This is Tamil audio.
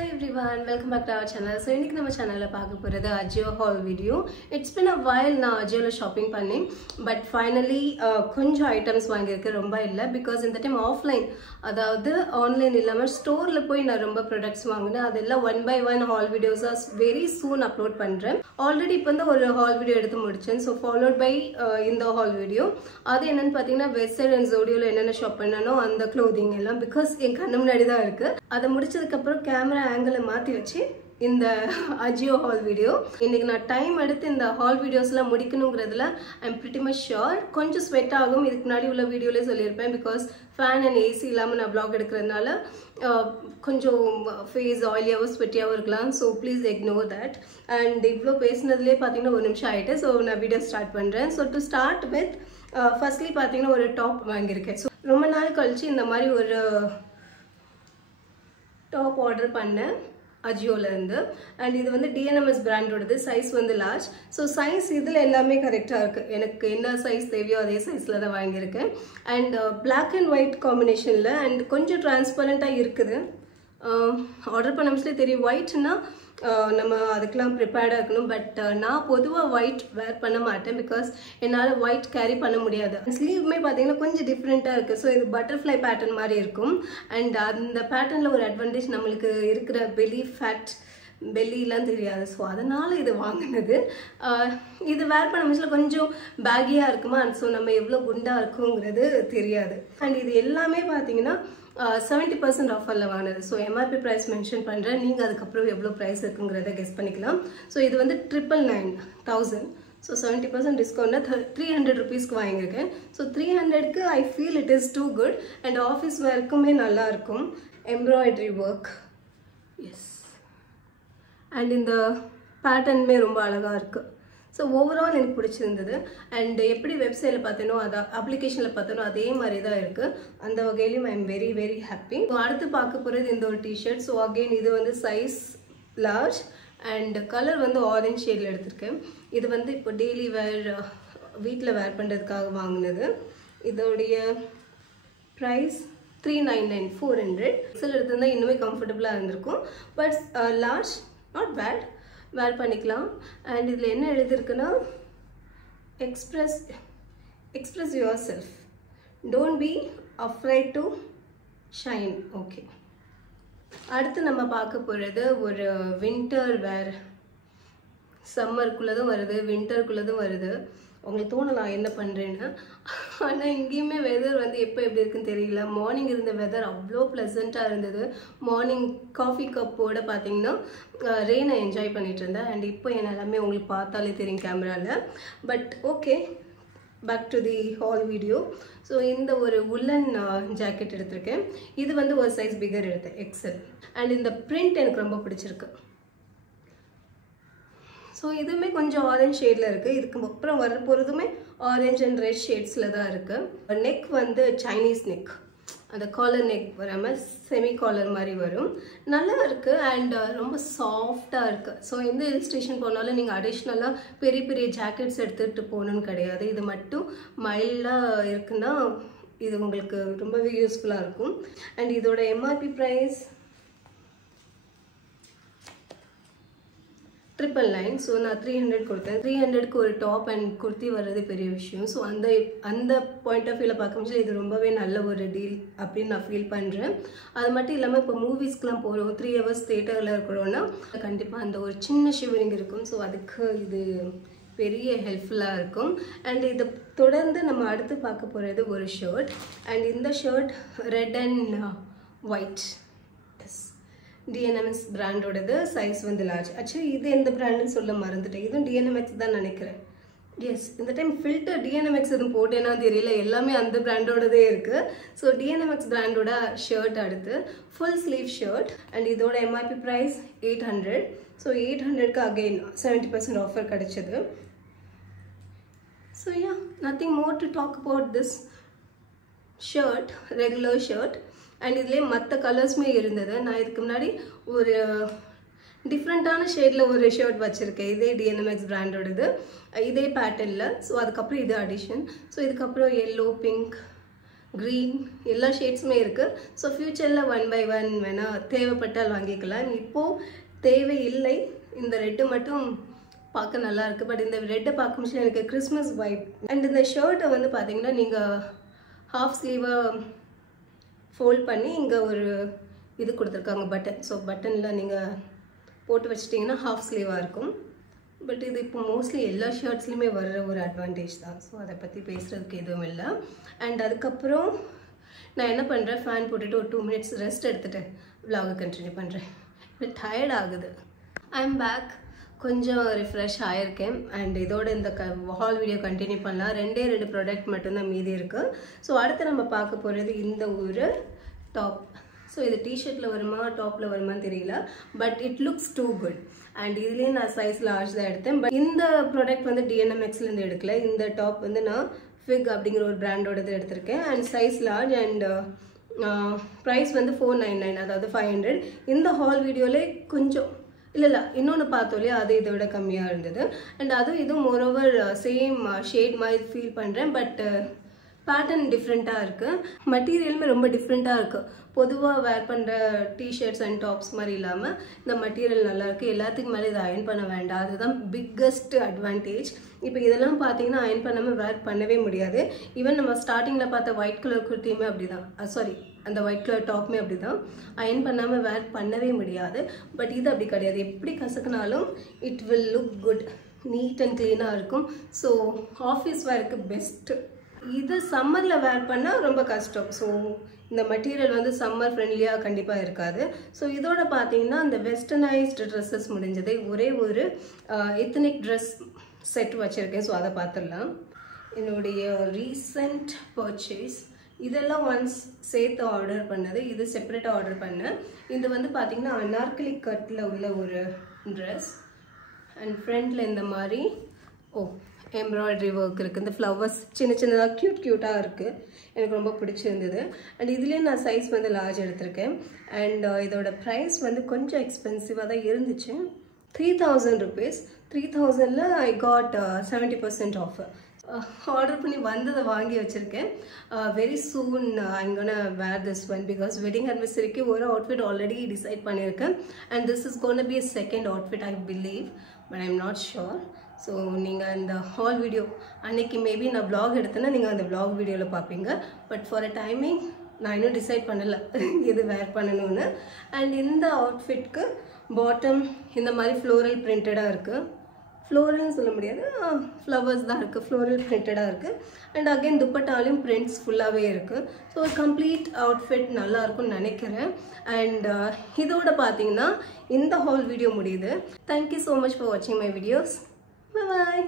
Hello everyone, welcome back to our channel. So இன்னைக்கு நம்ம சேனல்ல பார்க்க போறது Ajio haul video. It's been a while நான் Ajioல shopping பண்ணேன், but finally கொஞ்சம் items வாங்கியிருக்கேன், ரொம்ப இல்ல because இந்த டைம் offline அதாவது ஆன்லைன் இல்லாம ஸ்டோர்ல போய் நான் ரொம்ப products வாங்குனேன். அதெல்லாம் one by one haul videos very soon upload பண்றேன். ஆல்ரெடி இப்போ வந்து ஒரு haul video எடுத்து முடிச்சேன். So followed by இந்த haul video. அது என்னன்னு பாத்தீங்கன்னா Westside and Zodioல என்னென்ன ஷாப் பண்ணனோ அந்த clothing எல்லாம் because என் கண்ணு முன்னாடி தான் இருக்கு. அதை முடிச்சதுக்கு அப்புறம் கேமரா ஆங்கிளை மாத்தி வச்சு இந்த Ajio haul video இன்னைக்கு நான் டைம் எடுத்து இந்த haul videosலாம் முடிக்கணும்ங்கிறதுல I'm pretty much sure கொஞ்சம் ஸ்வெட் ஆகும் இதுக்கு முன்னாடி உள்ள வீடியோல சொல்லியிருப்பேன் because fan and AC இல்லாம நான் vlog எடுக்கிறதுனால கொஞ்சம் ஃபேஸ் ஆயிலியாவோ ஸ்வெட்டியாவோ இருக்கலாம் so please ignore that and இவ்ளோ பேசினதுலயே பாத்தீங்கன்னா ஒரு நிமிஷம் ஆயிட்டு so நான் வீடியோ ஸ்டார்ட் பண்றேன் so to start with firstly பாத்தீங்கன்னா ஒரு டாப் வாங்கியிருக்கேன் so ரொம்ப நாள் கழிச்சு இந்த மாதிரி ஒரு டாப் ஆர்டர் பண்ணேன் Ajioல இருந்து and இது வந்து DNMS பிராண்டோடது சைஸ் வந்து லார்ஜ் ஸோ சைஸ் இதில் எல்லாமே கரெக்டாக இருக்குது எனக்கு என்ன சைஸ் தேவையோ அதே சைஸில் தான் வாங்கியிருக்கேன் அண்ட் பிளாக் அண்ட் ஒயிட் காம்பினேஷனில் அண்ட் கொஞ்சம் டிரான்ஸ்பரண்ட்டாக இருக்குது ஆர்டர் பண்ண மிஸ்லே தெரியும் ஒயிட்னா நம்ம அதுக்கெல்லாம் ப்ரிப்பேர்டாக இருக்கணும் பட் நான் பொதுவாக ஒயிட் வேர் பண்ண மாட்டேன் பிகாஸ் என்னால் ஒயிட் கேரி பண்ண முடியாது ஸ்லீவுமே பார்த்தீங்கன்னா கொஞ்சம் டிஃப்ரெண்ட்டாக இருக்குது ஸோ இது பட்டர்ஃப்ளை பேட்டர்ன் மாதிரி இருக்கும் அண்ட் அந்த பேட்டர்னில் ஒரு அட்வான்டேஜ் நம்மளுக்கு இருக்கிற பெல்லிலாம் தெரியாது ஸோ அதனால் இது வாங்கினது இது வேர் பண்ண மிஸ்ல கொஞ்சம் பேகியாக இருக்குமா ஸோ நம்ம எவ்வளோ குண்டாக இருக்குங்கிறது தெரியாது அண்ட் இது எல்லாமே பார்த்தீங்கன்னா 70% ஆஃபரில் வாங்கினது ஸோ MRP ப்ரைஸ் மென்ஷன் பண்ணுறேன் நீங்கள் அதுக்கப்புறம் எவ்வளோ ப்ரைஸ் இருக்குங்கிறத கெஸ் பண்ணிக்கலாம் ஸோ இது வந்து 999,000 ஸோ 70% டிஸ்கவுண்ட்னா 300 ருபீஸ்க்கு வாங்கியிருக்கேன் ஸோ 300க்கு I feel it is too good and office வேர்க்குமே நல்லாயிருக்கும் எம்ப்ராய்டரி ஒர்க் எஸ் அண்ட் இந்த பேட்டர்னுமே ரொம்ப அழகாக இருக்குது ஸோ ஓவரால் எனக்கு பிடிச்சிருந்தது அண்ட் எப்படி வெப்சைட்டில் பார்த்தேனோ அதை அப்ளிகேஷனில் பார்த்தேனோ அதே மாதிரி தான் இருக்குது அந்த வகையிலையும் I am very very happy so அடுத்து பார்க்க போகிறது இந்த ஒரு டிஷர்ட் ஸோ அகெயின் இது வந்து சைஸ் லார்ஜ் அண்ட் கலர் வந்து ஆரஞ்ச் ஷேடில் எடுத்திருக்கேன் இது வந்து இப்போ டெய்லி வேர் வீட்டில் வேர் பண்ணுறதுக்காக வாங்கினது இதோடைய ப்ரைஸ் 399 400 எக்ஸல் எடுத்திருந்தால் இன்னுமே கம்ஃபர்டபுளாக இருந்திருக்கும் but large not bad wear பண்ணிக்கலாம் அண்ட் இதில் என்ன எழுதியிருக்குன்னா express yourself don't be afraid to shine okay அடுத்து நம்ம பார்க்க போகிறது ஒரு வின்டர் வேர் சம்மருக்குள்ளதும் வருது வின்டருக்குள்ளதும் வருது உங்களுக்கு தோணலாம் என்ன பண்ணுறேன்னு ஆனால் இங்கேயுமே வெதர் வந்து எப்போ எப்படி இருக்குன்னு தெரியல மார்னிங் இருந்த வெதர் அவ்வளோ ப்ளசண்ட்டாக இருந்தது மார்னிங் காஃபி கப்போட பார்த்தீங்கன்னா ரெயினை என்ஜாய் பண்ணிட்டு இருந்தேன் அண்ட் இப்போ என் எல்லாமே உங்களுக்கு பார்த்தாலே தெரியும் கேமராவில் but okay back to the haul video so இந்த ஒரு உல்லன் ஜாக்கெட் எடுத்திருக்கேன் இது வந்து ஒரு சைஸ் பிகர் எடுத்தேன் எக்ஸல் அண்ட் இந்த பிரிண்ட் எனக்கு ரொம்ப பிடிச்சிருக்கு ஸோ இதுவுமே கொஞ்சம் ஆரஞ்ச் ஷேடில் இருக்குது இதுக்கு அப்புறம் வர போகிறதுமே ஆரஞ்ச் அண்ட் ரெட் ஷேட்ஸில் தான் இருக்குது நெக் வந்து சைனீஸ் நெக் அந்த காலர் நெக் வராமல் செமி காலர் மாதிரி வரும் நல்லா இருக்குது அண்ட் ரொம்ப சாஃப்டாக இருக்குது ஸோ எந்த ஹில் ஸ்டேஷன் போனாலும் நீங்கள் அடிஷ்னலாக பெரிய பெரிய ஜாக்கெட்ஸ் எடுத்துகிட்டு போகணுன்னு கிடையாது இது மட்டும் மைல்டாக இருக்குன்னா இது உங்களுக்கு ரொம்பவே யூஸ்ஃபுல்லாக இருக்கும் அண்ட் இதோட MRP ப்ரைஸ் 999 ஸோ நான் 300 கொடுத்தேன் 300க்கு ஒரு டாப் அண்ட் குர்த்தி வர்றது பெரிய விஷயம் ஸோ அந்த பாயிண்ட் ஆஃப் வியூவில் பார்க்கும்போது இது ரொம்பவே நல்ல ஒரு டீல் அப்படின்னு நான் ஃபீல் பண்ணுறேன் அது மட்டும் இல்லாமல் இப்போ மூவிஸ்க்கெலாம் போகிறோம் 3 hours தேட்டரில் இருக்கிறோன்னா கண்டிப்பாக அந்த ஒரு சின்ன ஷிவரிங் இருக்கும் ஸோ அதுக்கு இது பெரிய ஹெல்ப்ஃபுல்லாக இருக்கும் அண்ட் இதை தொடர்ந்து நம்ம அடுத்து பார்க்க போகிறது ஒரு ஷர்ட் அண்ட் இந்த shirt red and white DNMS பிராண்டோடது சைஸ் வந்து லார்ஜ் ஆக்சுவலி இது எந்த பிராண்டுன்னு சொல்ல மறந்துட்டேன் இதுவும் DNMX தான் நினைக்கிறேன் எஸ் இந்த டைம் ஃபில்டர் DNMX எதுவும் போட்டேன்னா தெரியல எல்லாமே அந்த பிராண்டோடதே இருக்குது ஸோ DNMX பிராண்டோட ஷர்ட் அடுத்து ஃபுல் ஸ்லீவ் ஷர்ட் அண்ட் இதோட MRP ப்ரைஸ் 800 ஸோ 800க்கு அகெயின் 70% ஆஃபர் கிடைச்சது so ya nothing more to talk about this shirt regular shirt and இதுலேயே மற்ற கலர்ஸுமே இருந்தது நான் இதுக்கு முன்னாடி ஒரு டிஃப்ரெண்ட்டான ஷேடில் ஒரு ஷர்ட் வச்சுருக்கேன் இதே DNMX பிராண்டோடது இதே பேட்டர்னில் ஸோ அதுக்கப்புறம் இது அடிஷன் ஸோ இதுக்கப்புறம் எல்லோ பிங்க் green எல்லா ஷேட்ஸுமே இருக்குது. ஸோ ஃப்யூச்சரில் 1 by 1 வேணால் தேவைப்பட்டால் வாங்கிக்கலாம். இப்போது தேவை இல்லை. இந்த ரெட்டு மட்டும் பார்க்க நல்லா இருக்குது. பட் இந்த ரெட்டை பார்க்கும்போது எனக்கு கிறிஸ்மஸ் வைப். அண்ட் இந்த ஷர்ட்டை வந்து பார்த்தீங்கன்னா நீங்கள் ஹாஃப் ஸ்லீவை ஃபோல்ட் பண்ணி இங்கே ஒரு இது கொடுத்துருக்காங்க பட்டன். ஸோ பட்டனில் நீங்கள் போட்டு வச்சிட்டிங்கன்னா ஹாஃப் ஸ்லீவாக இருக்கும். பட் இது இப்போ மோஸ்ட்லி எல்லா ஷர்ட்ஸ்லையுமே வர்ற ஒரு அட்வான்டேஜ் தான். ஸோ அதை பற்றி பேசுகிறதுக்கு எதுவும் இல்லை. அண்ட் அதுக்கப்புறம் நான் என்ன பண்ணுறேன், ஃபேன் போட்டுட்டு ஒரு 2 minutes ரெஸ்ட் எடுத்துகிட்டு vlog கண்டினியூ பண்ணுறேன். இது டயர்ட் ஆகுது. I am back. கொஞ்சம் ரிஃப்ரெஷ் ஆகிருக்கேன். அண்ட் இதோட இந்த ஹால் வீடியோ கண்டினியூ பண்ணலாம். 2 ப்ராடக்ட் மட்டும்தான் மீதி இருக்குது. ஸோ அடுத்து நம்ம பார்க்க போகிறது இந்த ஒரு டாப். ஸோ இது டிஷர்ட்டில் வருமா டாப்பில் வருமானு தெரியல. But it looks too good. And இதுலேயே நான் சைஸ் லார்ஜ் தான் எடுத்தேன். பட் இந்த ப்ராடக்ட் வந்து DNMXலேருந்து எடுக்கல. இந்த டாப் வந்து நான் ஃபிக் அப்படிங்கிற ஒரு பிராண்டோடது எடுத்திருக்கேன். And size large. And price வந்து 499, அதாவது 500. இந்த ஹால் வீடியோவிலே கொஞ்சம் இல்லை இன்னொன்று பார்த்தோம் இல்லையா, அது இதை விட கம்மியாக இருந்தது. அண்ட் அதுவும் இதுவும் மோரோவர் சேம் ஷேட் மாதிரி ஃபீல் பண்ணுறேன். பட் பேட்டர்ன் டிஃப்ரெண்ட்டாக இருக்குது. மெட்டீரியலுமே ரொம்ப டிஃப்ரெண்ட்டாக இருக்குது. பொதுவாக வேர் பண்ணுற டிஷர்ட்ஸ் அண்ட் டாப்ஸ் மாதிரி இல்லாமல் இந்த மெட்டீரியல் நல்லாயிருக்கு. எல்லாத்துக்கும் மேலே இதை அயர்ன் பண்ண வேண்டாம். அதுதான் பிக்கஸ்ட் அட்வான்டேஜ். இப்போ இதெல்லாம் பார்த்தீங்கன்னா அயர்ன் பண்ணாமல் வேர் பண்ணவே முடியாது. ஈவன் நம்ம ஸ்டார்டிங்கில் பார்த்த ஒயிட் கலர் குர்த்தியுமே அப்படி தான், சாரி அந்த ஒயிட் கலர் டாப்புமே அப்படி தான், அயர்ன் பண்ணாமல் வேர் பண்ணவே முடியாது. பட் இது அப்படி கிடையாது. எப்படி கசக்குனாலும் it will look good, neat and க்ளீனாக இருக்கும். ஸோ ஆஃபீஸ் வேருக்கு பெஸ்ட்டு. இது சம்மரில் வேர் பண்ணால் ரொம்ப கஷ்டம். ஸோ இந்த மெட்டீரியல் வந்து சம்மர் ஃப்ரெண்ட்லியாக கண்டிப்பாக இருக்காது. ஸோ இதோட பார்த்தீங்கன்னா இந்த வெஸ்டர்னைஸ்டு ட்ரெஸ்ஸஸ் முடிஞ்சது. ஒரே ஒரு எத்தனிக் ட்ரெஸ் செட் வச்சுருக்கேன். ஸோ அதை பார்த்துடலாம். என்னுடைய ரீசன்ட் பர்ச்சேஸ் இதெல்லாம் ஒன்ஸ் சேர்த்து ஆர்டர் பண்ணது. இது செப்பரேட்டாக ஆர்டர் பண்ணேன். இது வந்து பார்த்தீங்கன்னா அனார்கலி கட்டில் உள்ள ஒரு ட்ரெஸ். அண்ட் ஃப்ரண்ட்டில் இந்த மாதிரி எம்ப்ராய்டரி ஒர்க் இருக்குது. இந்த ஃப்ளவர்ஸ் சின்ன சின்னதாக க்யூட்டாக இருக்குது. எனக்கு ரொம்ப பிடிச்சிருந்தது. அண்ட் இதுலேயே நான் சைஸ் வந்து லார்ஜ் எடுத்திருக்கேன். அண்ட் இதோட ப்ரைஸ் வந்து கொஞ்சம் எக்ஸ்பென்சிவாக தான் இருந்துச்சு. 3000 rupees. 3000ல் ஐ காட் 70% ஆஃபர். ஆர்டர் பண்ணி வந்ததை வாங்கி வச்சுருக்கேன். Very soon I'm gonna wear this one. Because wedding அனிவர்சரிக்கு ஒரு அவுட்ஃபிட் ஆல்ரெடி டிசைட் பண்ணியிருக்கேன். And this is gonna be a second outfit I believe, but I'm not sure. So நீங்கள் அந்த ஹால் வீடியோ அன்றைக்கி மேபி நான் vlog எடுத்தேன்னா நீங்கள் அந்த vlog வீடியோவில் பார்ப்பீங்க. பட் ஃபார் அ டைமிங் நான் இன்னும் டிசைட் பண்ணலை எது வேர் பண்ணணும்னு. அண்ட் இந்த அவுட்ஃபிட்க்கு பாட்டம் இந்த மாதிரி ஃப்ளோரல் பிரிண்டடாக இருக்குது. ஃப்ளோரல்னு சொல்ல முடியாது, ஃப்ளவர்ஸ் தான் இருக்குது. ஃப்ளோரல் பிரிண்டடாக இருக்குது. அண்ட் அகெயின் துப்பட்டாலையும் பிரிண்ட்ஸ் ஃபுல்லாகவே இருக்குது. ஸோ ஒரு கம்ப்ளீட் அவுட்ஃபிட் நல்லாயிருக்கும்னு நினைக்கிறேன். அண்ட் இதோட பார்த்தீங்கன்னா இந்த ஹால் வீடியோ முடியுது. தேங்க்யூ ஸோ மச் ஃபார் வாட்சிங் மை வீடியோஸ். Bye bye.